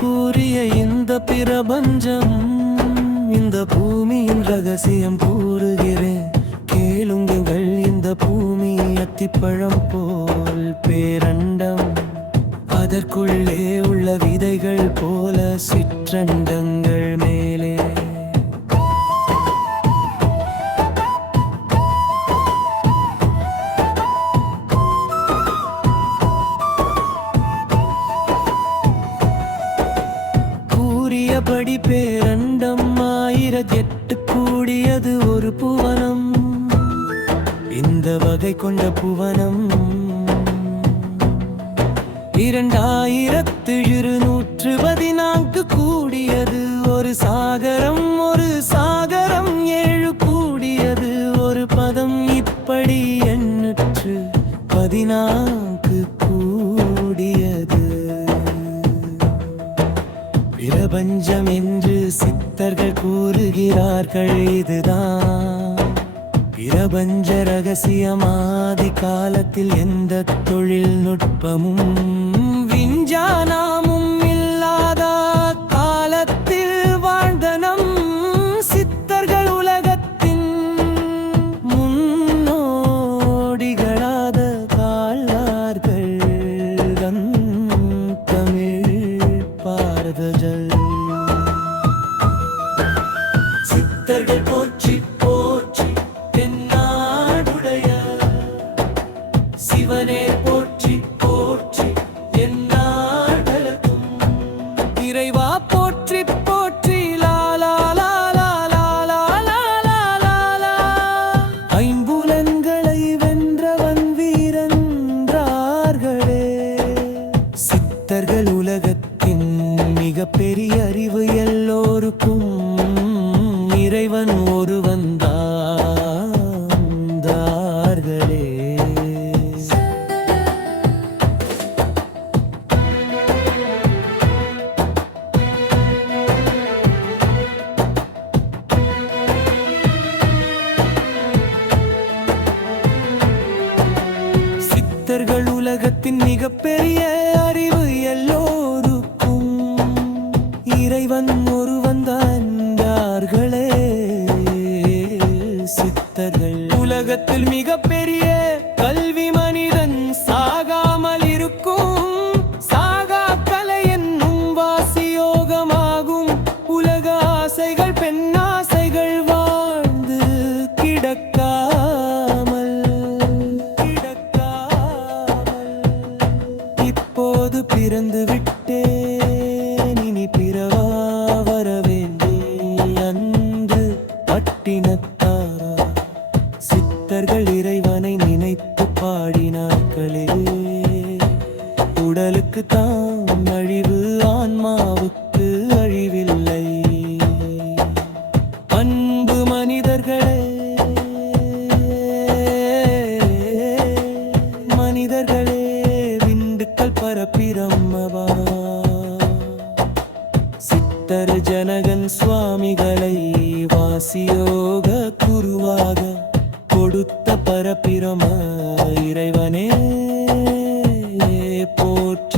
கூறிய இந்த பிரபஞ்சம், இந்த பூமியின் ரகசியம் கூறுகிறேன் கேளுங்கள். இந்த பூமி அத்திப்பழம் போல் பேரண்டம், அதற்குள்ளே உள்ள விதைகள் போல சிற்றண்டங்கள் மேலே. கூறியபடி பேரண்டம் 1008 கூடியது ஒரு புவனம். இந்த வகை கொண்ட புவனம் 2714 கூடியது ஒரு சாகரம். ஒரு சாகரம் 7 கூடியது ஒரு பதம். இப்படி 814 கூடியது பிரபஞ்சம் என்று சித்தர்கள் கூறுகிறார்கள். இதுதான் பிரபஞ்ச ரகசியமாதி காலத்தில் எந்த தொழில்நுட்பமும் விஞ்ஞானமும் இல்லாத காலத்தில் வாழ்ந்த நம் சித்தர்கள் உலகத்தின் முன்னோடிகளாத காலார்கள். தமிழ் பாரதஜல் சித்தர்கள் போற்றி போற்றி தென்னாடுடைய சிவனே போற்றி போற்றி எந்நாடலக்கும் இறைவா போற்றி போற்றி லாலா லாலா லாலா லாலா லாலா. ஐம்புலன்களை வென்றவன் வீரன்றார்களே சித்தர்கள். உலகத்தின் மிக பெரிய அறிவு எல்லோருக்கும் இறைவன் ஒருவன் தார்களே. சித்தர்கள் உலகத்தின் மிகப்பெரிய அறிவு எல்லோருக்கும் இறைவன் ஒருவன் தார்களே சித்தர்கள். உலகத்தில் மிகப்பெரிய கல்வி மனிதன் சாகாமல் இருக்கும். சாகா கலை என்னும் வாசியோகமாகும். உலக ஆசைகள் பெண்ணாசைகள் வாழ்ந்து கிடக்காமல் இப்போது பிறந்து விட்டேன், இனி பிறவா வர வேண்டி அன்று பட்டினத்தாரா சித்தர்கள் இறைவனை நினைத்து பாடினார்களே. உடலுக்கு தான் அழிவு, ஆன்மாவுக்கு அழிவில்லை. அன்பு மனிதர்களே, மனிதர்களே விண்டுக்கள் பரப்பிரம்மவா. சித்தர் ஜனகன் சுவாமிகளை வாசியோக குருவாக கொடுத்த பரப்பிரம இறைவனே போற்றி.